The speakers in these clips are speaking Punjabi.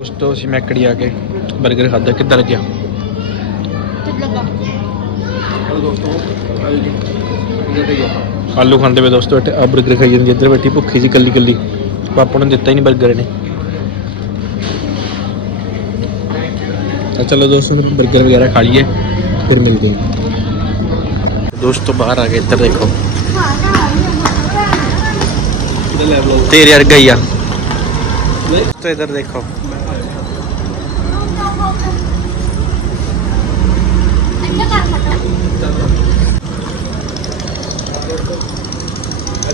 ਦੋਸਤੋ ਅਸੀਂ ਮੈਕੜੀ ਆ ਕੇ ਬਰਗਰ ਖਾਦਾ ਕਿੱਦਾਂ ਲੱਗਿਆ ਆਲੂ ਖਾਂਦੇ ਵੇ ਦੋਸਤੋ ਇੱਥੇ ਆ 버ਗਰ ਖਾਈ ਜਾਂਦੀ ਇੱਧਰ ਬੈਠੀ ਭੁੱਖੀ ਸੀ ਕੱਲੀ ਕੱਲੀ। ਪਾਪਾ ਨੂੰ ਦਿੱਤਾ ਹੀ ਨਹੀਂ ਬਰਗਰ ਨੇ ਤਾਂ ਚਲੋ ਦੋਸਤੋ ਫਿਰ 버ਗਰ ਵਗੈਰਾ ਖਾ ਲਈਏ ਫਿਰ ਮਿਲਦੇ ਹਾਂ। ਦੋਸਤੋ ਬਾਹਰ ਆ ਕੇ ਇੱਧਰ ਦੇਖੋ। ਤੇਰੇ ਵਰਗਾ ਹੀ ਆ। ਤੇ ਇੱਧਰ ਦੇਖੋ।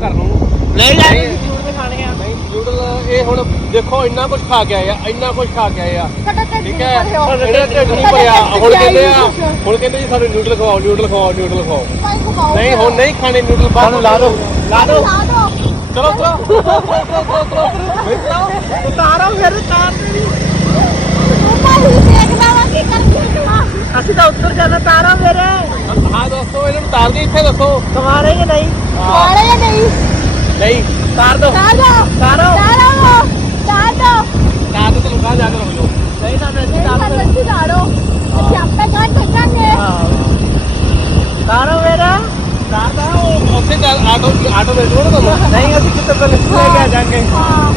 ਘਰ ਨੂੰ ਨਹੀਂ ਲੈ ਨਹੀਂ ਖਾਣੇ ਆ ਨਹੀਂ ਨੂਡਲ ਇਹ ਹੁਣ ਦੇਖੋ ਇੰਨਾ ਕੁਝ ਖਾ ਕੇ ਆਏ ਆ ਇੰਨਾ ਕੁਝ ਖਾ ਕੇ ਆਏ ਆ ਸਾਡਾ ਢਿੱਡ ਠੀਕ ਹੈ। ਇਹਦਾ ਢਿੱਡ ਨਹੀਂ ਭਰਿਆ ਹੁਣ ਕਹਿੰਦੇ ਆ ਹੁਣ ਕਹਿੰਦੇ ਜੀ ਸਾਨੂੰ ਨੂਡਲ ਖਵਾਓ ਨੂਡਲ ਖਵਾਓ ਨੂਡਲ ਖਵਾਓ ਨਹੀਂ ਹੁਣ ਨਹੀਂ ਖਾਣੇ ਨੂਡਲ ਬਾਹਰ ਨੂੰ ਲਾ ਦਿਓ ਲਾ ਚਲੋ ਚਲੋ ਉਤਾਰੋ ਫਿਰ ਵਾ ਦੇਖਦਾ ਅਸੀਂ ਤਾਂ ਉੱਤਰ ਜਾਣਾ ਤਾਰਾ ਫਿਰ ਹਾਂ ਦੋਸਤੋ ਇਹਨਾਂ ਨੂੰ ਤਾਰ ਕੇ ਇੱਥੇ ਦੱਸੋ। ਕਮਾਰੇ ਕਿ ਨਹੀਂ। ਵਾਲੇ ਜਾਂ ਨਹੀਂ। ਨਹੀਂ ਤਾਰ ਦੋ। ਲਾ ਦੋ। ਤਾਰੋ। ਦੋ ਲਾ ਦੋ। ਤਾਰ ਕੇ ਤੁਹਾਨੂੰ ਕਹਾਂ ਜਾ ਕੇ ਜਾਓ। ਨਹੀਂ ਤਾਂ ਮੈਂ ਨਹੀਂ ਤਾਂ ਲੱਸੀ ਲਾ ਦੋ ਅਸੀਂ ਆਪੇ ਘਰ ਟੱਕਾਂਗੇ ਤਾਰੋ ਮੇਰਾ। ਤਾਰ ਦਾ ਉਹ ਉੱਥੇ ਚੱਲ ਆਟੋ ਆਟੋ ਦੇ ਦਿਓ ਨਾ ਨਹੀਂ ਅਸੀਂ ਕਿਤੇ ਪਹਿਲੇ ਲੈ ਕੇ ਆ ਜਾਾਂਗੇ। ਹਾਂ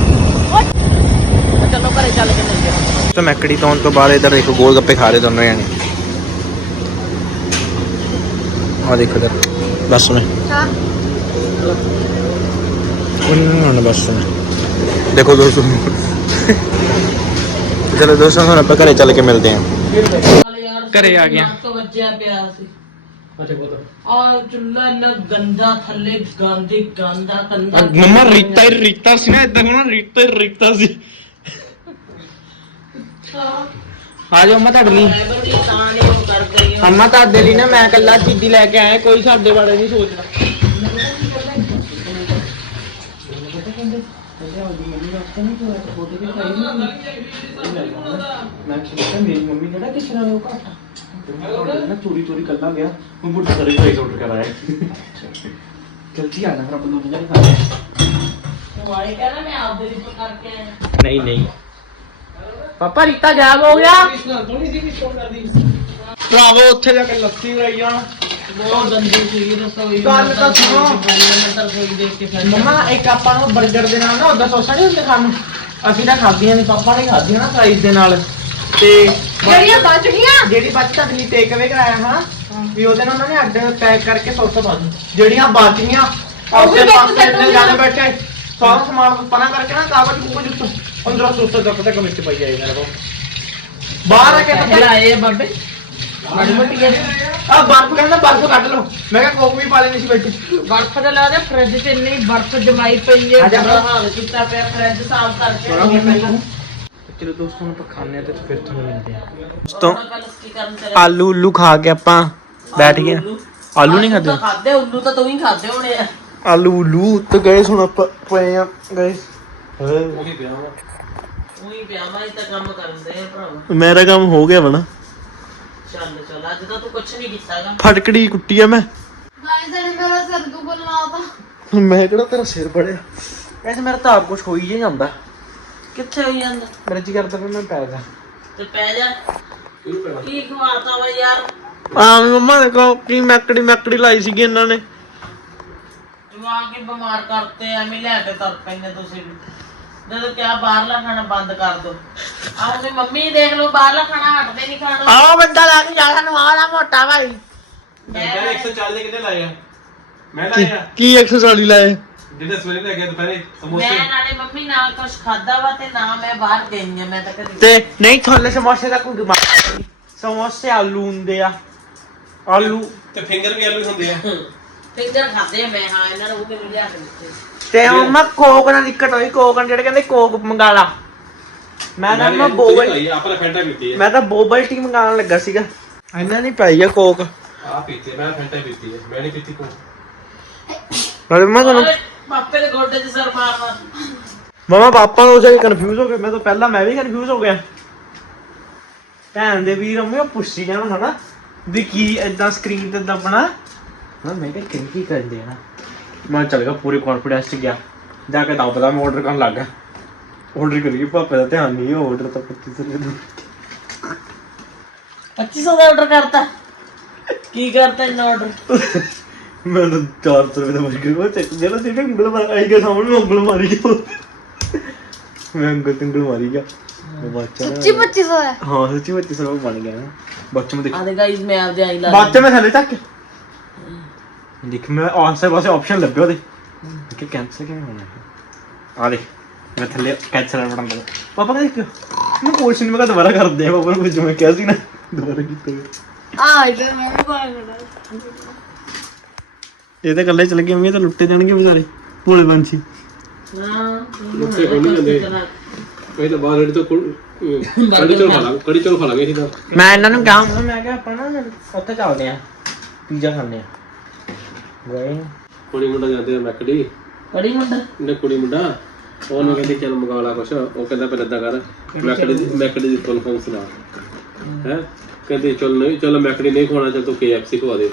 ਚਲੋ ਘਰੇ ਚੱਲ ਕੇ ਮਿਲਦੇ ਹਾਂ। ਤਾਂ ਮੈਕੜੀ ਤੋਂ ਤੋਂ ਬਾਅਦ ਇਧਰ ਦੇਖੋ ਗੋਲ ਗੱਪੇ ਖਾ ਰਹੇ ਦੋਨੋਂ ਜਾਨੇ ਆ ਦੇਖੋ ਇਧਰ ਬਸ ਮੈਂ ਹਾਂ ਉਹਨਾਂ ਬਸ ਮੈਂ ਦੇਖੋ ਦੋਸਤੋ ਚਲੋ ਦੋਸਤੋ ਹੁਣ ਆਪਾਂ ਘਰੇ ਚੱਲ ਕੇ ਮਿਲਦੇ ਹਾਂ ਘਰੇ ਆ ਗਿਆ ਤੋਂ ਵੱਜਿਆ ਪਿਆ ਸੀ ਅੱਛਾ ਬੋਲੋ ਆ ਚੁੱਲ੍ਹਾ ਇੰਨਾ ਗੰਦਾ ਥੱਲੇ ਗੰਦੀ ਗੰਦਾ ਕੰਦਾ ਮੰਮਾ ਰੀਤਾ ਹੀ ਰੀਤਾ ਸੀ ਨਾ ਇਦਾਂ ਹੋਣਾ ਰੀਤਾ ਹੀ ਰੀਤਾ ਸੀ ਆ ਜਾਓ ਅੰਮਾ ਤੁਹਾਡੇ ਲਈ ਡਰਾਈਵਰ ਵੀ ਤਾਂ ਨਹੀਂ ਉਹ ਕਰ ਗਈ ਅੰਮਾ ਤੁਹਾਡੇ ਲਈ ਨਾ ਮੈਂ ਇਕੱਲਾ ਚੀਜ਼ੀ ਲੈ ਕੇ ਆਇਆ ਕੋਈ ਸਾਡੇ ਬਾਰੇ ਨਹੀਂ ਸੋਚਦਾ ਮੈਂ ਕਿਹਾ ਮੇਰੀ ਮੰਮੀ ਕਿਹੜਾ ਕਿਸੇ ਨਾਲ ਉਹ ਘੱਟ ਨਾ ਚੋਰੀ ਚੋਰੀ ਕੱਲਾ ਗਿਆ ਮੈਂ ਮੁੱਢ ਸਾਰੇ ਫਰਾਈਜ਼ ਆਰਡਰ ਕਰਾਇਆ ਜਲਦੀ ਆਣਾ ਫਿਰ ਆਪਾਂ ਦੋਨੋਂ ਜਾਣੇ ਖਾਣੇ ਵਾਲੇ ਕਹਿੰਦਾ ਮੈਂ ਆਪਦੇ ਲਈ ਕਰਕੇ ਆਇਆ ਨਹੀਂ ਨਹੀਂ ਪਾਪਾ ਰੀਤਾ ਗਾਇਬ ਹੋ ਗਿਆ ਭਰਾਵੋ ਉੱਥੇ ਜਾ ਕੇ ਲੱਸੀ ਰਹੀ ਜਾਣ ਬਹੁਤ ਗੰਦੀ ਸੀ ਰਸੋਈ ਗੱਲ ਤਾਂ ਸੁਣੋ। ਮੈਂ ਤਾਂ ਰਸੋਈ ਦੇਖ ਕੇ ਫਿਰ ਮੰਮਾ ਇੱਕ ਆਪਾਂ ਨੂੰ 버ਗਰ ਦੇ ਨਾਲ ਨਾ ਉਦਾਂ ਸੌਸਾਂ ਨਹੀਂ ਹੁੰਦੇ ਖਾਣ ਨੂੰ? ਅਸੀਂ ਤਾਂ ਖਾਧੀਆਂ ਨੇ ਪਾਪਾ ਨੇ ਖਾਧੀਆਂ ਨਾ ਫਰਾਈਜ਼ ਦੇ ਨਾਲ। ਤੇ ਜਿਹੜੀਆਂ ਬਚ ਗਈਆਂ। ਜਿਹੜੀ ਬੱਚ ਤੁਹਾਡੇ ਲਈ ਟੇਕ ਅਵੇ ਕਰਾਇਆ ਹਾਂ। ਵੀ ਉਹਦੇ ਨਾਲ ਉਹਨਾਂ ਨੇ ਅੱਡ ਪੈਕ ਕਰਕੇ ਸੌਸਾਂ ਪਾ ਦਿੱਤੀ ਜਿਹੜੀਆਂ ਉਹ ਵੀ ਪਾਸੇ ਇੰਨੇ ਜਾਣੇ ਬੈਠੇ। ਸਾਰਾ ਸਮਾਨ ਪਰਾਂ ਕਰਕੇ ਨਾ ਕਾਗਜ਼ ਕੁਝ ਉੱਤੇ ਅੰਦਰੋਂ ਸੌਸਾਂ ਤੱਕ ਤੱਕ ਵਿੱਚ ਪਈ ਜਾਏ ਮੇਰੇ ਕੋਲ ਬਾਹਰ ਆ ਕੇ ਤਾਂ ਲਾਏ ਬਾਬੇ। ਮਾੜੀ ਮੋਟੀ ਆ ਬਰਫ ਕਹਿੰਦਾ ਬਰਫ ਕੱਢ ਲਓ। ਮੈਂ ਕਿਹਾ ਕੋਕ ਵੀ ਪਾ ਲੈਣੀ ਸੀ ਵਿੱਚ। ਬਰਫ਼ ਦੇ ਲਾ ਦੇ ਫ੍ਰਿਜ 'ਚ ਇੰਨੀ ਬਰਫ਼ ਜਮਾਈ ਪਈ ਹੈ ਆ ਜਾ। ਬੁਰਾ ਹਾਲ ਕੀਤਾ ਪਿਆ ਫ੍ਰਿਜ ਸਾਫ਼ ਕਰਕੇ ਆਈਏ ਪਹਿਲਾਂ। ਚਲੋ ਦੋਸਤੋ ਹੁਣ ਆਪਾਂ ਖਾਣੇ ਆ ਤੇ ਫਿਰ ਤੁਹਾਨੂੰ ਮਿਲਦੇ ਆ ਦੋਸਤੋ ਕੱਲ ਕੀ ਕਰਨ ਚਲੇ ਆਲੂ ਉੱਲੂ ਖਾ ਕੇ ਆਪਾਂ ਬੈਠ ਗਏ। ਆਲੂ ਨਹੀਂ ਖਾਦੇ ਤਾਂ ਖਾਦੇ ਉੱਲੂ ਤਾਂ ਤੂੰ ਹੀ ਖਾਦੇ ਹੋਣੇ ਆ। ਆਲੂ ਉੱਲੂ ਤੇ ਗਏ ਹੁਣ ਆਪਾਂ ਪਏ ਆ ਗਏ ਉਹੀ ਪਿਆ ਮੈਂ ਤਾਂ ਕੰਮ ਕਰਨ ਦੇ ਆ ਭਰਾਵਾ। ਮੇਰਾ ਕੰਮ ਹੋ ਗਿਆ ਬਣਾ ਚੱਲ ਚੱਲ ਅੱਜ ਤਾਂ ਤੂੰ ਕੁਝ ਨਹੀਂ ਕੀਤਾਗਾ ਫਟਕੜੀ ਕੁੱਟੀ ਆ ਮੈਂ। ਗਾਇਸ ਨੇ ਮੇਰਾ ਸਿਰ ਦੁਖਣ ਲਾਤਾ ਮੈਂ ਕਿਹੜਾ ਤੇਰਾ ਸਿਰ ਬੜਿਆ ਵੈਸੇ ਮੇਰਾ ਤਾਂ ਆਪ ਕੁਝ ਹੋਈ ਜੇ ਜਾਂਦਾ। ਕਿੱਥੇ ਹੋਈ ਜਾਂਦਾ? ਮੇਰਾ ਜੀ ਕਰਦਾ ਵੀ ਮੈਂ ਪੈ ਜਾ ਤੇ ਪੈ ਜਾ। ਕੀ ਖਵਾਤਾ ਵਾ ਯਾਰ? ਆ ਮੰਮਾ ਨੇ ਕਹੋ ਕੀ ਮੈਕੜੀ ਮੈਕੜੀ ਲਾਈ ਸੀਗੀ ਇਹਨਾਂ ਨੇ? ਜਵਾਕ ਕੇ ਬਿਮਾਰ ਕਰਤੇ ਐਵੇਂ ਲੈ ਕੇ ਤੁਰ ਪੈਂਦੇ ਤੁਸੀਂ ਵੀ। ਜਦੋਂ ਕਿਹਾ ਬਾਹਰਲਾ ਖਾਣਾ ਬੰਦ ਕਰ ਦੋ। ਆਹ ਉਹਦੀ ਮੰਮੀ ਦੇਖ ਲਓ ਬਾਹਰਲਾ ਖਾਣਾ ਹਟਦੇ ਨਹੀਂ ਖਾਣਾ। ਆਹ ਬੰਦਾ ਲਾ ਕੇ ਜਾਣਾ ਨੂੰ ਆਲਾ ਮੋਟਾ ਭਾਈ। ਮੈਂ 140 ਦੇ ਕਿੰਨੇ ਲਾਏ ਆ? ਮੈਂ ਕੀ- ਕੀ 140 ਲਾਏ? ਜਿਹਨੇ ਸਵੇਰੇ ਲੈ ਕੇ ਦੁਪਹਿਰੇ ਮੈਂ ਨਾਲੇ ਮੰਮੀ ਨਾਲ ਕੁਝ ਖਾਦਾ ਵਾ ਤੇ ਨਾ ਮੈਂ ਬਾਹਰ ਗਈ ਆ ਮੈਂ ਤਾਂ ਕਦੀ ਤੇ ਨਹੀਂ ਥੋਲੇ ਸਮੋਸੇ ਦਾ ਕੋਈ ਦਿਮਾਗ। ਸਮੋਸੇ ਆਲੂ ਹੁੰਦੇ ਆ। ਆਲੂ। ਤੇ ਫਿੰਗਰ ਵੀ ਆਲੂ ਹੁੰਦੇ ਆ। ਫਿੰਗਰ ਖਾਦੇ ਮੈਂ ਹਾਂ ਇਹਨਾਂ ਨੂੰ ਉਹ ਮੈਨੂੰ ਲਿਆ ਕੇ ਦਿੱਤੇ। ਤੇ ਹੁਣ ਮੈਂ ਕੋਕ ਨਾਲ ਦਿੱਕਤ ਹੋਈ ਕੋਕ ਨਾਲ ਜਿਹੜੇ ਕਹਿੰਦੇ ਕੋਕ ਮੰਗਾ ਲਾ। ਮੈਂ ਨਾ ਮੈਂ ਬੋਬਲ ਆਪਾਂ ਫੈਂਟਾ ਪੀਤੀ ਹੈ ਮੈਂ ਤਾਂ ਬੋਬਲ ਟੀ ਮੰਗਾਉਣ ਲੱਗਾ ਸੀਗਾ। ਇਹਨਾਂ ਨੇ ਪਾਈ ਆ ਕੋਕ। ਆ ਪੀਤੀ ਮੈਂ ਫੈਂਟਾ ਪੀਤੀ ਹੈ ਮੈਂ ਨਹੀਂ ਪੀਤੀ ਕੋ ਨਾਲੇ ਮੈਂ ਤੁਹਾਨੂੰ ਪਾਪੇ ਦੇ ਗੋਡੇ 'ਚ ਸਰ ਮਾਰਨਾ ਮਮਾ ਪਾਪਾ ਨੂੰ ਜੇ ਕਨਫਿਊਜ਼ ਹੋ ਗਏ। ਮੈਂ ਤਾਂ ਪਹਿਲਾਂ ਮੈਂ ਵੀ ਕਨਫਿਊਜ਼ ਹੋ ਗਿਆ। ਭੈਣ ਦੇ ਵੀਰ ਅੰਮੀ ਉਹ ਪੁੱਛੀ ਜਾਣ ਹਨਾ ਵੀ ਕੀ ਇਦਾਂ ਸਕਰੀਨ ਤੇ ਦੱਬਣਾ। ਮੈਂ ਕਿਹਾ ਕਿੰਨੀ ਕੀ ਕਰਦੇ ਆ ਨਾ ਮੈਂ ਚੱਲ ਗਿਆ ਪੂਰੇ ਕੌਨਫੀਡੈਂਸ ਚ ਗਿਆ। ਜਾ ਕੇ ਦੱਬਦਾ ਮੈਂ ਆਰਡਰ ਕਰਨ ਲੱਗਾ ਆਰਡਰ ਕਰੀਏ ਪਾਪੇ ਦਾ ਧਿਆਨ ਨਹੀਂ ਉਹ ਆਰਡਰ ਤਾਂ 25 ਰੁਪਏ ਦਾ। 2500 ਦਾ ਆਰਡਰ ਕਰਤਾ। ਕੀ ਕਰਤਾ ਇੰਨਾ ਆਰਡਰ ਮੈਂ ਤਾਂ 400 ਰੁਪਏ ਦਾ ਮੁਸ਼ਕਿਲ ਉਹ ਚੱਕ ਜਿਹੜਾ ਤੇ ਉਂਗਲ ਮਾਰ ਆਈ ਗਿਆ ਸਾਹਮਣੇ ਉਂਗਲ ਮਾਰੀ ਗਿਆ। ਮੈਂ ਉਂਗਲ ਤੇ ਉਂਗਲ ਮਾਰੀ ਗਿਆ। ਉਹ ਬੱਚਾ ਨਾ- ਸੱਚੀ 2500 ਹੈ? ਹਾਂ ਸੱਚੀ ਬੱਚੇ ਸਭ ਬਣ ਗਿਆ ਨਾ। ਬੱਚੇ ਮੈਂ ਦੇਖ ਆਦੇ ਗਾਈਸ ਮੈਂ ਆਪਦੇ ਆਈ ਲਾ ਬੱਚੇ ਮੈਂ ਥੱਲੇ ਤੱਕ ਦੇਖ ਮੈਂ ਆਸੇ ਪਾਸੇ ਆਪਸ਼ਨ ਲੱਭਿਆ ਉਹਦੇ ਕਿ ਕੈਂਸਲ ਕਿਵੇਂ ਹੋਣਾ ਹੈ ਆ ਦੇਖ ਮੈਂ ਥੱਲੇ ਕੈਂਸਲ ਬਟਨ ਦਬਾ ਪਾਪਾ ਕਹਿੰਦੇ ਕਿ ਮੈਂ ਨਹੀਂ ਮੈਂ ਦੁਬਾਰਾ ਕਰਦੇ ਆ ਪਾਪਾ ਨੂੰ ਕੁਝ ਮੈਂ ਕਿਹਾ ਸੀ ਨਾ ਦੁਬਾਰਾ ਕੀਤਾ ਆ ਇਹ ਮੈਂ ਖੜਾ ਇਹ ਤਾਂ ਇਕੱਲੇ ਚਲ ਗਏ ਮੈਂ ਤਾਂ ਲੁੱਟੇ ਜਾਣਗੇ ਵਿਚਾਰੇ ਭੋਲੇ ਪੰਛੀ ਹਾਂ ਲੁੱਟੇ ਕੋਈ ਨਹੀਂ ਜਾਂਦੇ ਪਹਿਲਾਂ ਬਾਹਰ ਰੇੜੀ ਤੋਂ ਕੜੀ ਚੌਲ ਖਾ ਲਾਂਗੇ ਕੜੀ ਚੌਲ ਖਾ ਲਾਂਗੇ ਸਿੱਧਾ ਮੈਂ ਇਹਨਾਂ ਨੂੰ ਕਹਾਂ ਮੈਂ ਕਿਹਾ ਆਪਾਂ ਨਾ ਉੱਥੇ ਚੱਲਦੇ ਆ ਪੀਜ਼ਾ ਖਾਣੇ ਆ ਗਏ। ਕੁੜੀ ਮੁੰਡਾ ਜਾਂਦੇ ਆ ਮੈਕਡੀ ਕੜੀ ਮੁੰਡਾ। ਨੇ ਕੁੜੀ ਮੁੰਡਾ। ਉਹਨੂੰ ਕਹਿੰਦੀ ਚੱਲ ਮੰਗਾ ਲਾ ਕੁਛ। ਉਹ ਕਹਿੰਦਾ ਪਹਿਲਾਂ ਏਦਾਂ ਕਰ ਮੈਕਡੀ ਦੀ ਮੈਕਡੀ ਦੀ ਫੁੱਲ ਫਾਰਮ ਸੁਣਾ ਹੈ। ਕਹਿੰਦੀ ਚੱਲ ਨਹੀਂ ਚੱਲ ਮੈਕਡੀ ਨਹੀਂ ਖਵਾਉਣਾ ਚੱਲ ਤੂੰ KFC ਖਵਾ ਦੇ।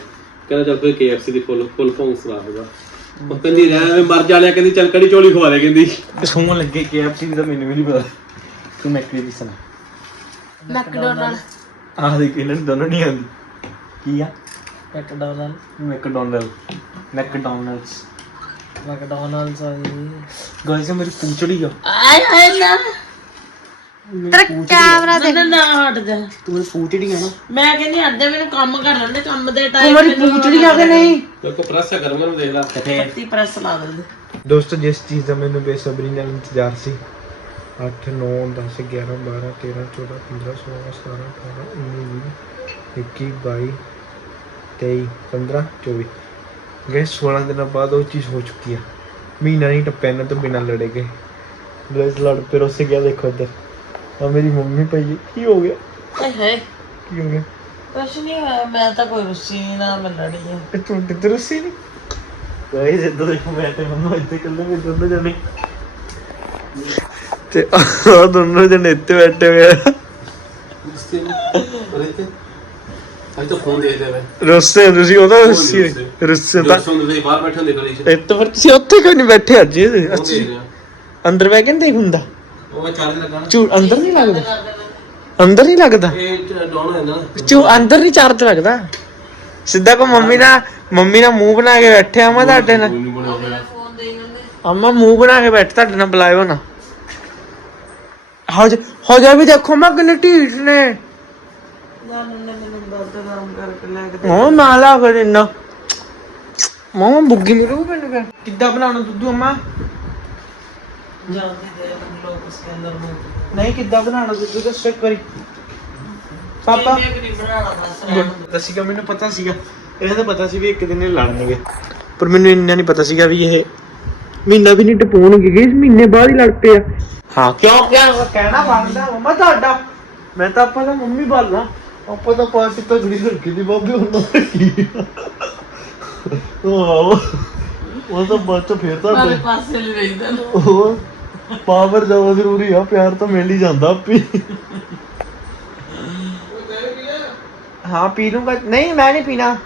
ਕਹਿੰਦਾ ਚੱਲ ਫਿਰ KFC ਦੀ ਫੁੱਲ ਫੁੱਲ ਫਾਰਮ ਸੁਣਾ ਹੋਗਾ ਉਹ ਕਹਿੰਦੀ ਰਹਿ ਐਵੇਂ ਮਰ ਜਾਲਿਆ ਕਹਿੰਦੀ ਚੱਲ ਕੜੀ ਚੌਲੀ ਖਵਾ ਦੇ? ਕਹਿੰਦੀ। ਸੂਣ ਲੱਗੇ KFC ਦੀ ਤਾਂ ਮੈਨੂੰ ਵੀ ਨਹੀਂ ਪਤਾ। ਤੂੰ ਮੈਕਰੀ ਦੀ ਸੁਣਾ? ਮੈਕਡੋਨਲਡ। ਆਹ ਦੇਖ ਇਹਨਾਂ ਨੂੰ ਦੋਨੋਂ ਨਹੀਂ ਆਉਂਦੀ। ਕੀ ਆ? ਮੈਕਡੋਨਲਡ ਮੈਕਡੋਨਲਡ ਮੈਕਡੋਨਲਡਸ ਮੈਕਡੋਨਲਡਸ ਆਈ ਗਾਇਸ ਮੇਰੀ ਪੂੰਛੜੀ ਆ ਆਏ ਆਏ ਨਾ ਤੇਰਾ ਕੈਮਰਾ ਦੇਖ ਨਾ ਨਾ ਹਟ ਜਾ ਤੂੰ ਮੇਰੀ ਪੂੰਛੜੀ ਆ ਨਾ ਮੈਂ ਕਹਿੰਦੀ ਅੱਜ ਮੈਨੂੰ ਕੰਮ ਕਰ ਲੈਂਦੇ ਕੰਮ ਦੇ ਤੂੰ ਟਾਈਮ ਮੇਰੀ ਪੂੰਛੜੀ ਆ ਕਿ ਨਹੀਂ ਤੇ ਕੋ ਪ੍ਰੈਸ ਗਰਮ ਗਰਮ ਦੇਖ ਲੈ ਕਿੱਥੇ ਪੱਤੀ ਪ੍ਰੈਸ ਲਾ ਦਿੰਦੇ ਦੋਸਤੋ ਜਿਸ ਚੀਜ਼ ਦਾ ਮੈਨੂੰ ਬੇਸਬਰੀ ਨਾਲ ਇੰਤਜ਼ਾਰ ਸੀ 8 9 10 11 12 13 14 15 16 17 18 19 20 21 22 23 15 24 ਗਏ 16 ਦਿਨਾਂ ਬਾਅਦ ਉਹ ਚੀਜ਼ ਹੋ ਚੁੱਕੀ ਆ। ਮਹੀਨਾ ਨਹੀਂ ਟੱਪਿਆ ਇਹਨਾਂ ਤੋਂ ਬਿਨਾਂ ਲੜੇ ਗਏ। ਗੈਸ ਲੜ ਪੇ ਰੋਸੇ ਗਿਆ ਦੇਖੋ ਇੱਧਰ। ਆ ਮੇਰੀ ਮੰਮੀ ਪਈ ਹੈ। ਕੀ ਹੋ ਗਿਆ? ਓਏ ਹੈ ਕੀ ਹੋ ਗਿਆ? ਕੁਛ ਨਹੀਂ ਹੋਇਆ ਮੈਂ ਤਾਂ ਕੋਈ ਰੁੱਸੀ ਨੀ, ਨਾ ਮੈਂ ਲੜੀ ਆ। ਇਹ ਤੂੰ ਕਿੱਧਰ ਰੋਸੀ ਨਹੀਂ ਗਾਇਸ ਇੱਧਰ ਦੇਖੋ ਮੈਂ ਤੇ ਮੰਮਾ ਇੱਥੇ ਕੱਲੇ ਵੀ ਦੋਨੋਂ ਜਣੇ। ਤੇ ਆ ਦੋਨੋਂ ਜਣੇ ਇੱਥੇ ਬੈਠੇ ਹੋਏ ਆ ਦਿਸਤੇ ਅਰੇ ਤੇ ਅੱਜ ਤਾਂ ਫੋਨ ਦੇ ਦੇ ਮੈਂ ਰੋਸੇ ਤੁਸੀਂ ਉਹਦਾ ਰੋਸੀ ਰੋਸੇ ਤਾਂ ਦੋਸਤੋਂ ਦੇ। ਬਾਹਰ ਬੈਠੇ ਹੁੰਦੇ ਗਲੀ 'ਚ। ਪਰ ਤੁਸੀਂ ਉੱਥੇ ਕਿਉਂ ਨਹੀਂ ਬੈਠੇ ਅੱਜ ਅੱਛੀ ਰਿਹਾ ਅੰਦਰ ਬੈ ਕੇ ਨਹੀਂ ਦੇਖ ਹੁੰਦਾ? ਉਹ ਮੈਂ ਚਾਰਜ ਲਗਾਣਾ ਚੂ ਅੰਦਰ ਨਹੀਂ ਲੱਗਦਾ? ਅੰਦਰ ਨਹੀਂ ਲੱਗਦਾ? ਇਹ ਡਾਊਨ ਹੋ ਜਾਂਦਾ ਨਾ। ਚੂ ਅੰਦਰ ਨਹੀਂ ਚਾਰਜ ਲੱਗਦਾ? ਸਿੱਧਾ ਕੋ ਮੰਮੀ ਨਾਲ ਮੰਮੀ ਨਾਲ ਮੂੰਹ ਬਣਾ ਕੇ ਬੈਠੇ ਆ ਮੈਂ ਤੁਹਾਡੇ ਨਾਲ। ਹੋਇਆ ਫੋਨ ਦੇ ਅੰਮਾ ਮੂੰਹ ਬਣਾ ਕੇ ਬੈਠ ਤੁਹਾਡੇ ਨਾਲ ਬੁਲਾਇਓ ਨਾ। ਹੋ ਜਾ ਹੋ ਜਾ ਵੀ ਦੇਖੋ ਮੈਂ ਕਿੰਨੇ ਢੀਠ ਨੇ। ਉਹ ਨਾ ਲਾ ਕੇ ਇੰਨਾ ਮਾਮਾ ਬੁੱਗੀ ਮੇਰੇ ਪੈਣ ਗਿਆ ਕਿੱਦਾਂ ਬਣਾਉਣਾ ਦੁੱਧੂ ਅੰਮਾ? ਜਾਂਦੇ ਦੇ ਲੋਕ ਉਸ ਦੇ ਅੰਦਰ ਨੂੰ ਨਹੀਂ ਕਿੱਦਾਂ ਬਣਾਉਣਾ ਦੁੱਧੂ ਦੱਸੋ ਇੱਕ ਵਾਰੀ। ਪਾਪਾ। ਦੱਸੀਗਾ ਮੈਨੂੰ ਪਤਾ ਸੀਗਾ। ਇਹਨਾਂ ਦਾ ਪਤਾ ਸੀ ਵੀ ਇੱਕ ਦਿਨ ਇਹ ਲੜਨਗੇ। ਪਰ ਮੈਨੂੰ ਇੰਨਾ ਨਹੀਂ ਪਤਾ ਸੀਗਾ ਵੀ ਇਹ ਮਹੀਨਾ ਵੀ ਨਹੀਂ ਟਪਾਉਣਗੇ ਕਿ ਇਸ ਮਹੀਨੇ ਬਾਅਦ ਹੀ ਲੜ ਪਏ ਆ। ਹਾਂ ਕਿਉਂ? ਕਿਆ? ਕਹਿਣਾ ਬਣਦਾ ਮਮਾ ਤੁਹਾਡਾ। ਮੈਂ ਤਾਂ ਆਪਾਂ ਦਾ ਮੰਮੀ ਬਾਲਣਾ ਆਪਾਂ ਤਾਂ ਪਾਰਟੀ ਤਾਂ ਗੜੀ ਹਰਕੀ ਦੀ ਬਾਬੇ ਉਹਨਾਂ ਦਾ ਕੀ ਉਹ ਉਹ ਤਾਂ ਬਾਅਦ ਚ ਫੇਰ ਨਾਲੇ ਤੁਹਾਡੇ ਪਾਸੇ ਲਈ ਰਹਿੰਦਾ ਨੂੰ। ਉਹ ਪਾਵਰ ਜ਼ਿਆਦਾ ਜ਼ਰੂਰੀ ਆ ਪਿਆਰ ਤਾਂ ਮਿਲ ਹੀ ਜਾਂਦਾ ਆਪੇ। ਹਾਂ ਪੀ ਲੂੰਗਾ। ਨਹੀਂ ਮੈਂ ਨਹੀਂ ਪੀਣਾ।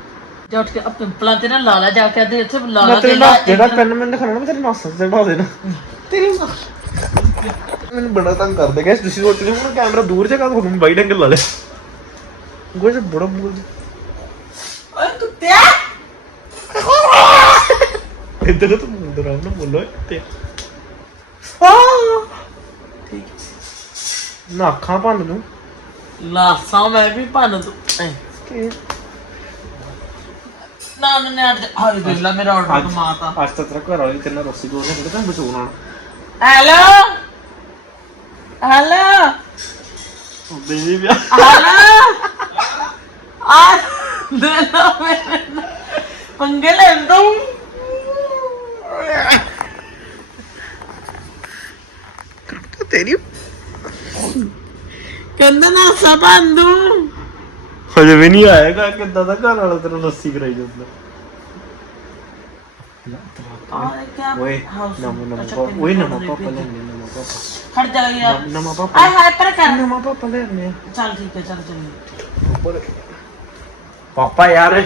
ਜਾ ਉੱਠ ਕੇ ਆ ਪਿੰਪਲਾਂ ਤੇ ਨਾ ਲਾਲਾ ਜਾ ਕੇ ਤੇ ਇੱਥੇ ਲਾਲਾ ਤੇਰੇ ਤੇ ਨਾਲ ਜਿਹੜਾ ਪੈਨ ਮੈਨੂੰ ਦਿਖਾਣਾ ਮੈਂ ਤੇਰੇ ਨਾਲ ਹੱਸ ਚੜਾ ਦੇਣਾ। ਤੇਰੀ ਮਾਂ। ਮੈਨੂੰ ਬੜਾ ਤੰਗ ਕਰਦੇ ਗੈਸ ਤੁਸੀਂ ਸੋਚ ਰਹੇ ਹੋ ਕੈਮਰਾ ਦੂਰ ਜਗਾ ਤੁਹਾਨੂੰ ਬਾਈ ਡੰਗਲ ਲਾ ਲਿਆ। ਗੋਜ ਬੜਾ ਬੋਲ ਓਏ ਕੁੱਤਿਆ ਇੱਧਰ ਤੋਂ ਮੁੰਦਰ ਆਉਣਾ ਬੋਲੋ ਤੇ ਆ ਠੀਕ ਨਾ ਅੱਖਾਂ ਭੰਨ ਦੂੰ ਲਾਸਾਂ ਮੈਂ ਵੀ ਭੰਨ ਦੂੰ ਨਾ ਨਾ ਨਾ ਹਾਏ ਦੇਲਾ ਮੇਰਾ ਆਰਡਰ ਕਮਾਤਾ ਅੱਜ ਤਾਂ ਤੇਰਾ ਘਰ ਵਾਲੀ ਤੇਰੇ ਨਾਲ ਰੋਸੀ ਦੋਨੇ ਹੁੰਦੇ ਤਾਂ ਬਚਾਉਣਾ ਹੈਲੋ ਹੈਲੋ ਬੇਬੀ ਵਿਆਹ ਹੈਲੋ ਆ ਦੇ ਲੋ ਮੇਰੇ ਨਾਲ। ਪੰਗੇ ਲੈਂਦਾ ਹੂੰ ਤੇਰੀ। ਕਹਿੰਦਾ ਨਾ ਸਬੰਦੂ ਹਜੇ ਵੀ ਨਹੀਂ ਆਏਗਾ ਕਿੱਦਾਂ ਦਾ ਘਰ ਵਾਲਾ ਤੈਨੂੰ ਲੱਸੀ ਕਰਾਈ ਜਾਂਦਾ। ਓਏ ਨਮੋ ਨਮੋ ਓਏ ਨਮੋ ਪਾਪਾ? ਲੈਣੇ ਨਮੋ ਪਾਪਾ। ਖੜ ਜਾ ਯਾਰ। ਨਮੋ ਪਾਪਾ ਆਏ ਹਾਏ ਪਰ ਕਰ ਨਮੋ ਪਾਪਾ ਲੈਣੇ ਚੱਲ ਠੀਕ ਹੈ ਚੱਲ ਚੱਲ ਪਾਪਾ ਯਾਰ।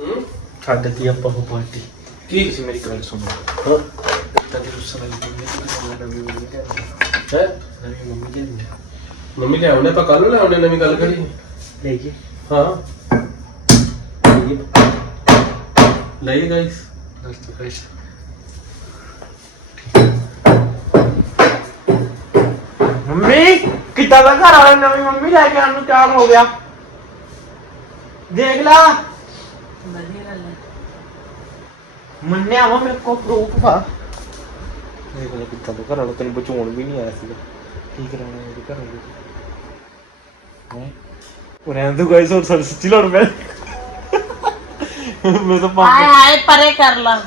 ਹੂੰ? ਛੱਡ ਦੀ ਆਪਾਂ ਉਹ ਪਾਰਟੀ। ਕੀ? ਤੁਸੀਂ ਮੇਰੀ ਗੱਲ ਸੁਣੋ। ਹਾਂ। ਤਾਂ ਜੀ ਉਸ ਸਮੇਂ ਨਵੀਂ ਮੰਮੀ ਲਿਆਉਣੀ ਹੈ? ਨਵੀਂ ਮੰਮੀ ਲਿਆਉਣੀ ਮੰਮੀ ਲੈ ਆਉਣੇ ਆਪਾਂ ਕੱਲ ਲੈ ਆਉਣੇ ਨਵੀਂ ਗੱਲ ਕਰੀ ਲੈ ਜੀ। ਹਾਂ। ਲੈ ਜੀ ਗਾਇਸ ਨਸਤ ਕ੍ਰਿਸ਼ ਮੰਮੀ ਕਿੱਦਾਂ ਦਾ ਘਰ ਵਾਲਾ ਨਵੀਂ ਮੰਮੀ ਲੈ ਕੇ ਆਉਣ ਨੂੰ ਟਾਈਮ ਹੋ ਗਿਆ? ਦੇਖ ਲਾ। ਵਧੀਆ ਗੱਲ ਹੈ। ਮੰਨਿਆ ਵਾ ਮੇਰੇ ਕੋਲ ਪ੍ਰੂਫ ਵਾ। ਦੇਖ ਲੈ ਕਿੱਦਾਂ ਦਾ ਘਰ ਵਾਲਾ ਤੈਨੂੰ ਬਚਾਉਣ ਵੀ ਨਹੀਂ ਆਇਆ ਸੀਗਾ। ਕੀ ਕਰਾਉਣਾ ਇਹਦੇ ਘਰ ਵਾਲੇ ਹੈ? ਉਹ ਰਹਿਣ ਦੋ ਗਾਇਸ ਹੋਰ ਸਾਡੇ ਸੱਚੀ ਲੜ ਪਏ ਮੈਂ ਤਾਂ ਆਏ ਹਾਏ ਪਰੇ ਕਰ ਲਾ।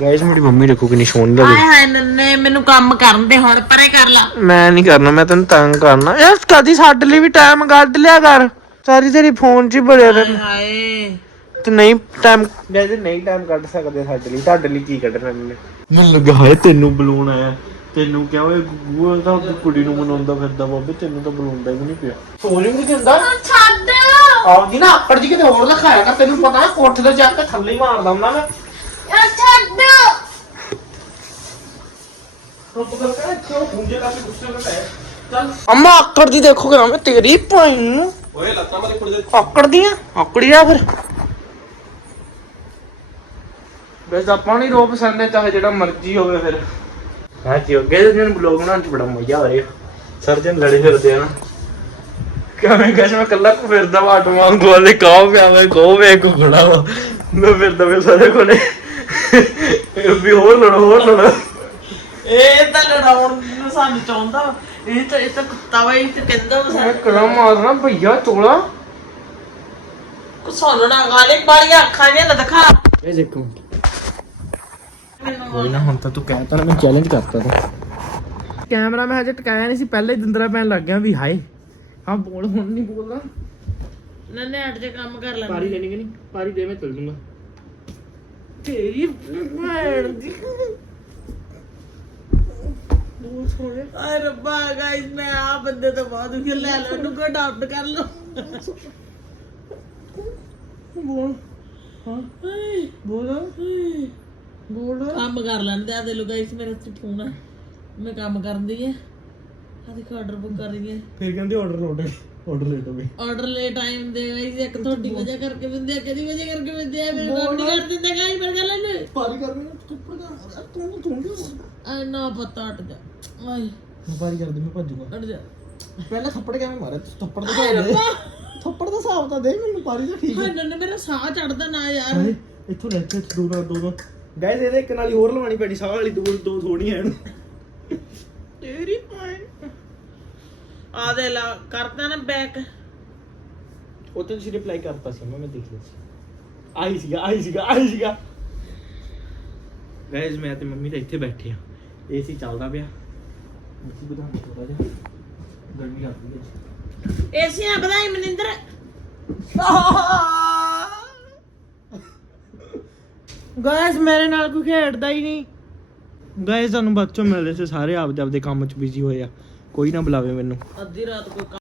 ਗਾਇਸ ਮੇਰੀ ਮੰਮੀ ਦੇਖੋ ਕਿੰਨੀ ਸੋਹਣੀ ਆਏ ਹਾਏ ਨੰਨੇ ਮੈਨੂੰ ਕੰਮ ਕਰਨ ਦੇ ਹੁਣ ਪਰੇ ਕਰ ਲਾ। ਮੈਂ ਨਹੀਂ ਕਰਨਾ ਮੈਂ ਤੈਨੂੰ ਤੰਗ ਕਰਨਾ। ਯਾਰ ਕਦੀ ਸਾਡੇ ਲਈ ਵੀ ਟਾਈਮ ਕੱਢ ਲਿਆ ਕਰ। ਸਾਰੀ ਤੇਰੀ ਫੋਨ 'ਚ ਹੀ ਰਹਿਣਾ ਹਾਏ ਤੇ ਨਹੀਂ ਟਾਈਮ ਜੇ ਨਹੀਂ ਟਾਈਮ ਕੱਢ ਸਕਦੇ ਸਾਡੇ ਲਈ। ਤੁਹਾਡੇ ਲਈ ਕੀ ਕੱਢਣਾ ਇਹਨੇ? ਮੈਨੂੰ ਲੱਗਾ ਹਾਏ ਤੈਨੂੰ ਬਲੂਨ ਆਇਆ। ਤੈਨੂੰ ਕਿਹਾ ਓਏ ਗੁੱਗੂ ਆਪਣੀ ਕੁੜੀ ਨੂੰ ਮਨਾਉਂਦਾ ਫਿਰਦਾ ਬਾਬੇ ਤੈਨੂੰ ਤਾਂ ਬਲੂਨ ਦਾ ਵੀ ਨਹੀਂ ਪਿਆ ਸੋਚ ਨਹੀਂ ਦਿੰਦਾ। ਛੱਡ। ਆਉਂਦੀ ਨਾ ਅੱਪੜ ਜੀ ਕਿਤੇ ਹੋਰ ਲਿਖਾਇਆ ਕਰ। ਤੈਨੂੰ ਪਤਾ ਕੋਠੇ ਤੇ ਜਾ ਕੇ ਥੱਲੇ ਹੀ ਮਾਰਦਾ ਹੁੰਦਾ ਮੈਂ ਛੱਡ। ਚੁੱਪ ਕਰਕੇ ਕਿਉਂ ਹੁੰਜੇ ਕੇ ਗੁੱਸੇ ਨਾਲ ਹੈ ਚੱਲ। ਅੰਮਾ ਆਕੜ ਦੀ ਦੇਖੋਗੇ ਮੈਂ ਤੇਰੀ ਭਾਈ ਨੂੰ। ਓਏ ਲੱਤਾਂ ਮਾਰੇ ਕੁੜੀ ਦੇ ਆਕੜ ਦੀਆਂ? ਆਕੜੀ ਆ ਫਿਰ ਬਸ ਆਪਾਂ ਨਹੀਂ ਰੋ ਪਸੰਦ ਹੈ ਚਾਹੇ ਜਿਹੜਾ ਮਰਜ਼ੀ ਹੋਵੇ ਫਿਰ। ਹਾਂ ਜੀ ਅੱਗੇ ਦਿਨ ਬਲੌਗ ਬਣਾਉਣ ਚ ਬੜਾ ਮਜ਼ਾ ਆ ਰਿਹਾ। ਸਰਜਨ ਲੜੇ ਫਿਰਦੇ ਆ ਨਾ। ਕਿਵੇਂ ਕਹਾਂ ਮੈਂ ਕੱਲਾ ਕੋ ਫਿਰਦਾ ਵਾਟ ਵਾਂਗ ਵਾਲੇ ਕਾਹ ਪਿਆ ਵੇ ਕੋ ਵੇ ਕੋ ਖੜਾ ਵਾ। ਮੈਂ ਫਿਰਦਾ ਵੇ ਸਾਰੇ ਕੋਲੇ। ਵੀ ਹੋਰ ਲੜੋ ਹੋਰ ਲੜੋ। ਇਹ ਤਾਂ ਲੜਾਉਣ ਨੂੰ ਸਾਨੂੰ ਚਾਹੁੰਦਾ। ਇਹ ਤਾਂ ਇਹ ਤਾਂ ਕੁੱਤਾ ਵਾ ਇਹ ਤਾਂ ਕਹਿੰਦਾ ਵਾ ਮੈਂ ਕਲਾ ਮਾਰਨਾ ਭਈਆ ਚੋਲਾ। ਕੋ ਸੋਨਣਾ ਗਾਲੇ ਬਾੜੀਆਂ ਅੱਖਾਂ ਜਿਹਾ ਨਾ ਦਿਖਾ। ਇਹ ਇੱਕ ਮਿੰਟ। ਕੋਈ ਨਾ ਹੁਣ ਤਾਂ ਤੂੰ ਕਹਿਤਾ ਨਾ ਮੈਂ ਚੈਲੰਜ ਕਰਤਾ ਤੂੰ ਕੈਮਰਾ ਮੈਂ ਹਜੇ ਟਿਕਾਇਆ ਨਹੀਂ ਸੀ ਪਹਿਲੇ ਹੀ ਦੰਦਰਾ ਪੈਣ ਲੱਗ ਗਿਆ ਵੀ ਹਾਏ। ਹਾਂ ਬੋਲ ਹੁਣ ਨਹੀਂ ਬੋਲਦਾ। ਨੰਨੇ ਅੱਡ ਜੇ ਕੰਮ ਕਰ ਲੈ ਪਾਰੀ ਲੈਣੀ ਕਿ ਨਹੀਂ? ਪਾਰੀ ਦੇ ਮੈਂ ਚਲ ਦੂੰਗਾ ਤੇਰੀ ਭੈਣ ਦੀ। ਬੋਲ ਸੋਲੇ ਆਏ ਰੱਬਾ ਗਾਇਸ ਮੈਂ ਆ ਬੰਦੇ ਤੋਂ ਬਾਅਦ ਦੁਖੀ ਲੈ ਲਓ ਇਹਨੂੰ ਕੋਈ ਅਡਾਪਟ ਕਰ ਲਓ? ਬੋਲ। ਹਾਂ। ਬੋਲ। ਬੋਲ। ਕੰਮ ਕਰ ਲੈਂਦੇ ਆ ਦੇ ਲੋ ਗਾਇਸ ਮੇਰੇ ਤੇ ਫੋਨ ਆ ਮੈਂ ਕੰਮ ਕਰਦੀ ਆ। ਆ ਦੇਖੋ ਆਰਡਰ ਬੁੱਕ ਕਰ ਰਹੀ ਹੈ ਫਿਰ ਕਹਿੰਦੇ ਆਰਡਰ ਲੋਡ ਆਰਡਰ ਲੇਟ ਹੋ ਗਏ ਆਰਡਰ ਲੈ ਟਾਈਮ ਦੇ ਗਾਇਸ ਇੱਕ ਤੁਹਾਡੀ ਵਜ੍ਹਾ ਕਰਕੇ ਬੰਦੇ ਆ ਕਿਹਦੀ ਵਜ੍ਹਾ ਕਰਕੇ ਬੰਦੇ ਆ? ਮੇਰੇ ਕੰਮ ਨਹੀਂ ਕਰ ਦਿੰਦੇ ਗਾਇਸ ਮੇਰੇ ਗੱਲ ਨੇ ਪਾਰੀ ਕਰ ਮੈਂ ਚੁੱਪ ਕਰ ਤੂੰ ਤੂੰ ਆ ਨਾ ਪਤਾ ਅਟ ਜਾ। ਆਏ ਮੈਂ ਪਾਰੀ ਕਰ ਦੇ ਮੈਂ ਭੱਜੂਗਾ। ਅਟ ਜਾ। ਪਹਿਲਾਂ ਥੱਪੜ ਕਿਵੇਂ ਮਾਰਿਆ? ਤੂੰ ਥੱਪੜ ਤਾਂ ਹਿਸਾਬ ਦੇ। ਥੱਪੜ ਦਾ ਹਿਸਾਬ ਤਾਂ ਦੇ ਮੈਨੂੰ ਪਾਰੀ ਦਾ ਠੀਕ ਹਾਏ ਨੰਨੇ ਮੇਰਾ ਸਾਹ ਚੜਦਾ ਨਾ ਯਾਰ। ਹੈ ਇੱਥੋਂ ਲੈ ਕੇ ਦੋ ਦੋ ਦੋ ਗਾਇਸ ਇਹਦੇ ਇੱਕ ਨਾਲ ਹੀ ਹੋਰ ਲਵਾਣੀ ਪੈਣੀ ਸਾਹ ਵਾਲੀ ਦੋ ਦੋ ਥੋੜੀਆਂ ਹਨ ਤੇਰੀ ਭੈਣ ਆ ਦੇ ਲਾ ਕਰਦਾ ਨਾ ਬੈਕ ਉਹ ਤਾਂ ਤੁਸੀਂ ਰਿਪਲਾਈ ਕਰਤਾ ਸੀ ਮੈਂ ਮੈਂ ਦੇਖ ਲਿਆ ਸੀ। ਆਈ ਸੀਗਾ ਆਈ ਸੀਗਾ ਆਈ ਸੀਗਾ। ਗਾਇਸ ਮੈਂ ਤੇ ਮੰਮੀ ਤਾਂ ਇੱਥੇ ਬੈਠੇ ਆ। ਏਸੀ ਚੱਲਦਾ ਪਿਆ। ਅਸੀਂ ਬਧਾਉਂ ਥੋੜਾ ਜਿਹਾ ਗਰਮੀ ਲੱਗਦੀ ਹੈ ਏਸੀਆਂ ਵਧਾਈ ਮਨਿੰਦਰ। ਗਾਇਸ ਮੇਰੇ ਨਾਲ ਕੋਈ ਖੇਡਦਾ ਹੀ ਨਹੀਂ। ਗਾਇਸ ਤੁਹਾਨੂੰ ਬੱਚੋਂ ਮਿਲਦੇ ਸੀ ਸਾਰੇ ਆਪਦੇ ਆਪਦੇ ਕੰਮ 'ਚ ਬਿਜ਼ੀ ਹੋਏ ਆ। ਕੋਈ ਨਾ ਬੁਲਾਵੇ ਮੈਨੂੰ। ਅੱਧੀ ਰਾਤ ਕੋਈ